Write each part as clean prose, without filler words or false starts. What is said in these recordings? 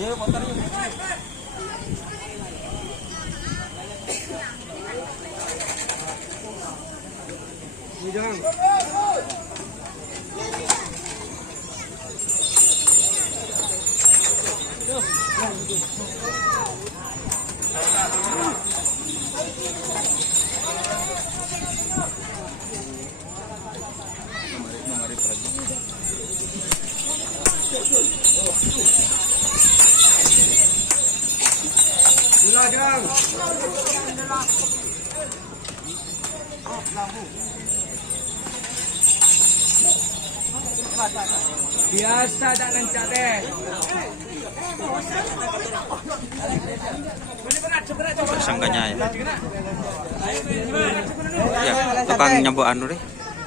Ayo motor yuk. Jangan. Biasa tak lancar deh. Tersangkanya ya. Ya, tukang nyambut anu deh.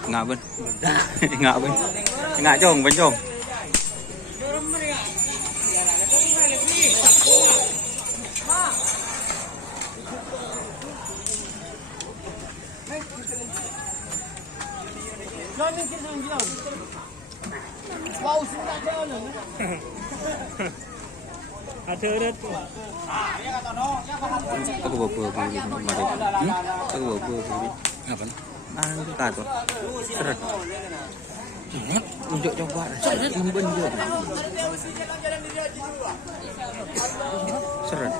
Ngak ben. Ngak ben. Ngak jong, ben jong. Wow, sudah jalan. Ada red. Aku bawa mari. Aku bawa apa? Itu kata. Seret. Unjuk coba. Memben je. Seret.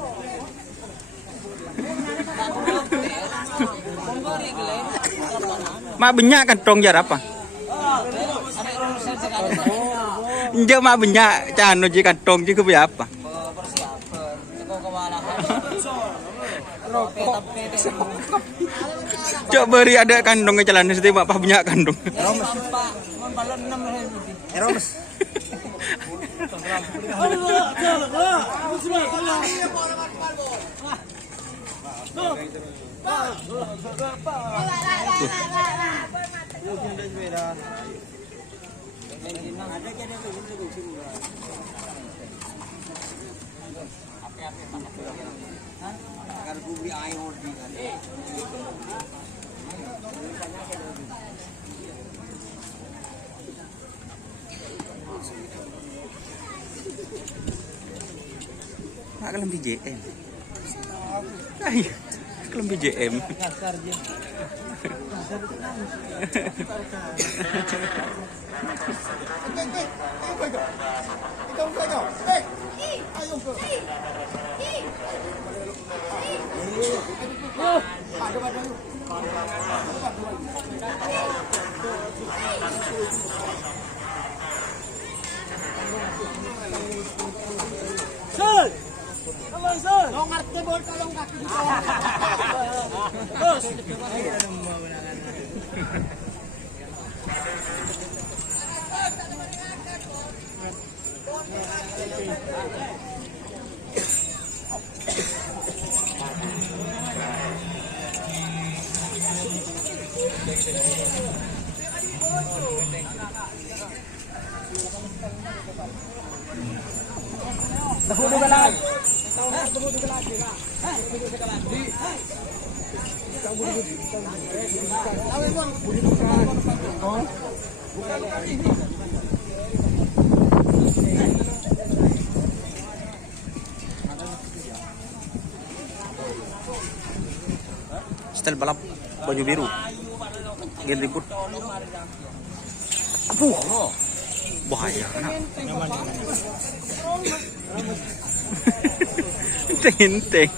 Mak banyak kantong jar apa? Injak mak banyak cano je kantong je ke apa? Cok beri ada kandung ke celana setiap apa banyak kandung. Eromes. Mak kelam BJM. Ayo, kelam BJM. Sol. Tolong Sol. Lo ngerti bol tolong kaki. Terus. Dahulu galan. Dahulu galan juga. Dahulu galan. Setel balap baju biru. Gen ribut. Bahaya anak. Tenteng.